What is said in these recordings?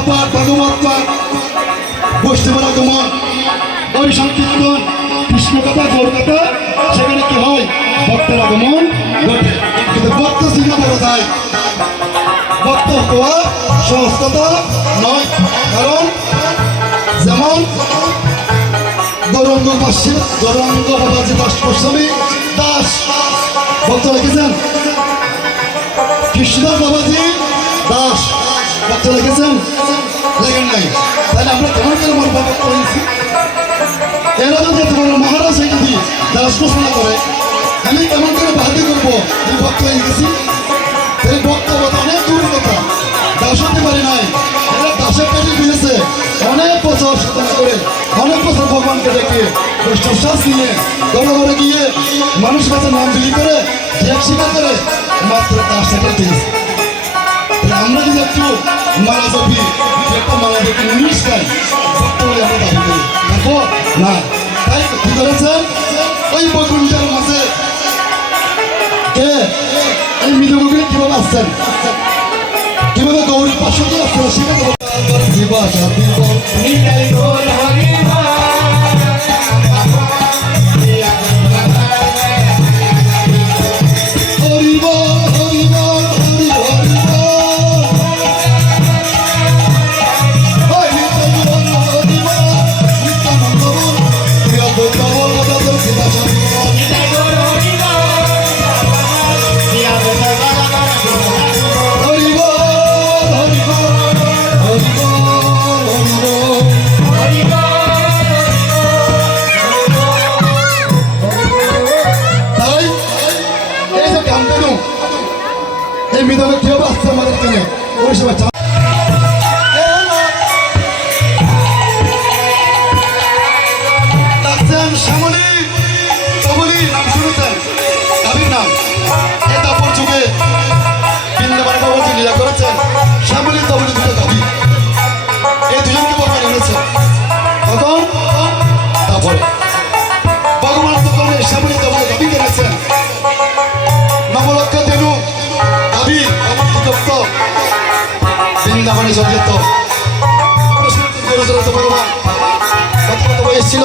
গীতাপাঠ ভাগবত পাঠ বৈষ্ণবের আগমন ওই সংকীর্তন কৃষ্ণ কথা গৌর কথা সেখানে কি হয়? ভক্তের আগমন ঘটে কিন্তু ভক্ত বড় যায়। ভক্ত হওয়া সহজ নয়। কারণ যেমন গৌরঙ্গ বাসী, গৌরঙ্গ বাবাজি দাস গোস্বামী দাস, ভক্ত লিখেছেন কৃষ্ণদাস বাবাজি লিখেছেন লেখেন নাই। তাহলে আমরা কেমন মন এত মহারাজ যদি ঘোষণা করে। আমি কেমন করে বাহাদি করব? এই বলতে অনেক কথা। দাস হতে পারি নাই। এরা দাসের পেটে দিয়েছে অনেক বছর সাধনা করে, অনেক বছর ভগবানকে শ্বাস নিয়ে গিয়ে মানুষ কাছে নাম বিলি করে ত্যাগ স্বীকার করে, মাত্র দাস সেটা দিয়েছে আমরা যদি একটু মালা জপি একটা মালা জপি উনিশ দেখো না তাই কি করেছেন ওই বকুলটার মাঝে কে এই মৃদগুলি কীভাবে আসছেন কীভাবে গৌরী পাশে সেটা ডাকছেন শ্যামলী নাম শুনেছেন দাবির নাম। এ তারপর যুগে বৃন্দাবন বাবাজি লীলা করেছেন শ্যামলী কমলি দুটো এই দুজনকে ভগবান এনেছেন। তখন তারপরে ভগবান তখন শ্যামলী কমলি দাবি করেছেন নবলক্ষ দেনু দাবি অমৃতত্ব বৃন্দাবনে যেত ভগবান। কত কত বয়স ছিল?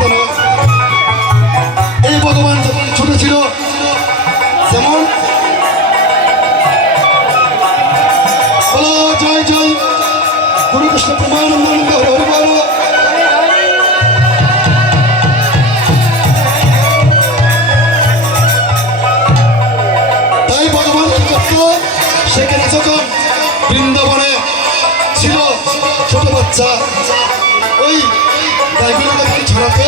যেমন বলো, জয় জয়। গুরু কৃষ্ণ প্রমানন্দ, হরি হরি তাই ভগবান কি সেখানে যখন বৃন্দাবনে ছিল ছোট বাচ্চা। ওই গাইগুলোকে যখন ছড়াতো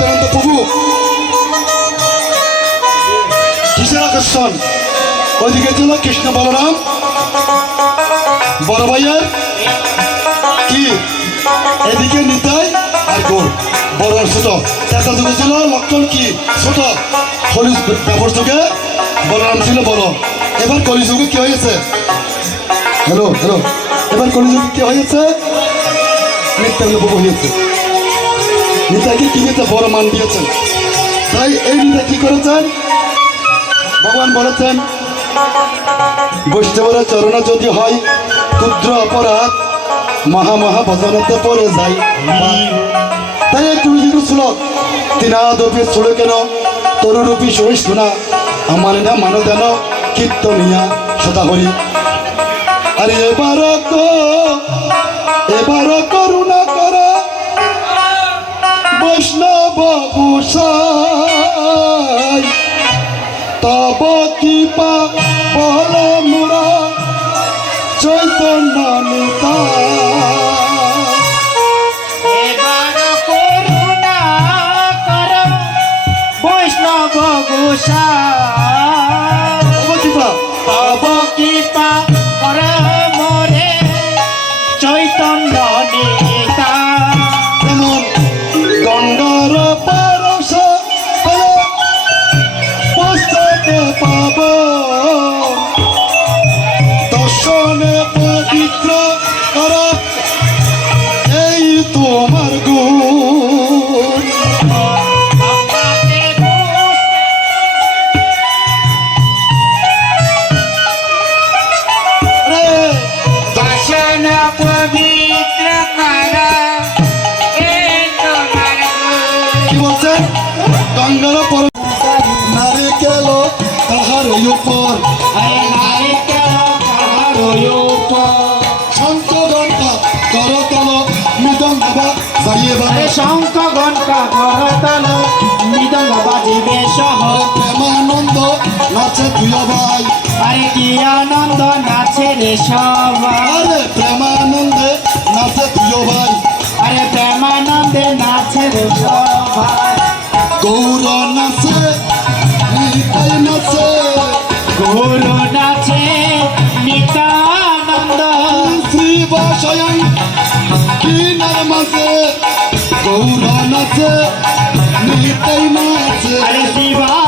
নিত্যানন্দ প্রভু। আকর্ষণ ওইদিকে ছিল কৃষ্ণ বলরাম। বড় ভাইয়ের কি? এদিকে নিতাই আর গোর। বড় ছোট। একটা যুগে ছিল, লক্ষণ কি? ছোট। খলিজ ব্যবহার যুগে বলরাম ছিল বড়। এবার কলিযুগে কি হয়েছে হ্যালো হ্যালো। এবার কলিযুগে কি হয়েছে নিত্যানন্দ প্রভু হয়েছে নিতাইকে তো বড় মান দিয়েছেন? তাই এই নিতা কি করেছেন? ভগবান বলেছেন, বৈষ্ণবের চরণে যদি হয়, ক্ষুদ্র অপরাধ মহা মহা ভজনতে পড়ে যায়। তাই তুলজির শ্লোক তিনাদপি শ্লোক কেন তরুরূপী সই শোনা আমার না মানদান কীর্তনিয়া সদা হরি আরে এবার এবার করুণা বৈষ্ণব উষায় তব কৃপা বল মুরা চৈতন্য বৈষ্ণব তব কৃপা। কর চৈতন্য ঘরে শঙ্খ ঘণ্টা ঘরতাল মৃদঙ্গ বাজিবে সহ প্রেমানন্দ নাচে তুইয়া ভাই আরে কি আনন্দ নাচে রে সবাই। আরে প্রেমানন্দে নাচে তুইয়া ভাই আরে প্রেমানন্দে নাচে রে সবাই। গৌর নাচে নিতাই নাচে। গৌর নাচে নিতানন্দ। শ্রী বসয়ন কি নাম আছে गौरानाच मी तैमाच शिवा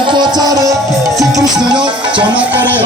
উপচারে শ্রীকৃষ্ণ চনা করে